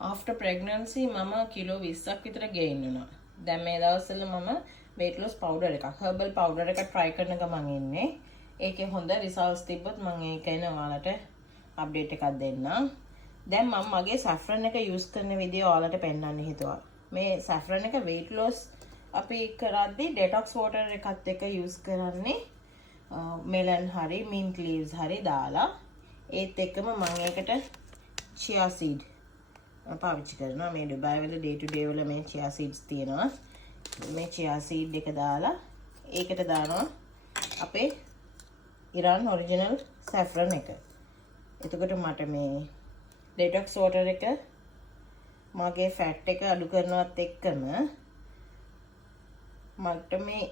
after pregnancy මම kilo 20ක් විතර gain වුණා. දැන් මේ දවස්වල මම weight loss powder එකක් herbal powder එකක් try කරන ගමන් ඉන්නේ. ඒකේ හොඳ results තිබ්බොත් මම ඒක එන ඔයාලට update එකක් දෙන්නම්. දැන් මම මගේ saffron එක use කරන විදිය ඔයාලට පෙන්නන්න හිතුවා. මේ saffron එක weight loss අපි කරද්දී detox water එකත් එක්ක use කරන්නේ melon හරි mint leaves හරි දාලා ඒත් එක්කම මම ඒකට chia seed පාවිච්චි කරනවා. මේ ඩුබායි වල day to day වල මේ chia seeds තියෙනවා. මේ chia seed එක දාලා ඒකට දානවා අපේ Iran original saffron එක. එතකොට මට මේ detox water එක මගේ fat එක අඩු කරනවත් එක්කම මට මේ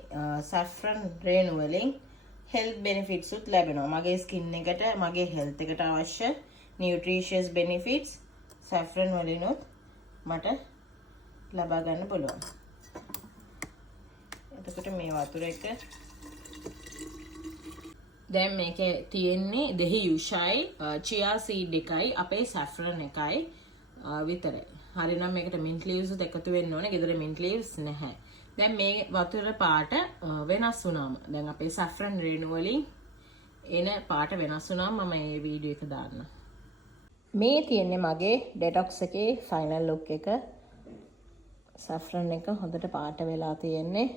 saffron රේණු වලින් health benefits උත් ලැබෙනවා. මගේ skin එකට මගේ health එකට අවශ්‍ය nutritious benefits saffron වලිනුත් මට ලබා ගන්න පුළුවන්. එතකොට මේ වතුර එක දැන් මේකේ තියෙන්නේ දෙහි යුෂයි chia seed එකයි අපේ saffron එකයි විතරයි. හරිනම් මේකට mint leaves උත් එකතු වෙන්න ඕනේ. ගෙදර mint leaves නැහැ. දැන් මේ වතුර පාට වෙනස් වුණාම දැන් අපේ saffron රේණු වලින් එන පාට වෙනස් වුණාම මම මේ වීඩියෝ එක දාන්න. මේ තියෙන්නේ මගේ detox එකේ final look එක. saffron එක හොඳට පාට වෙලා තියෙන්නේ.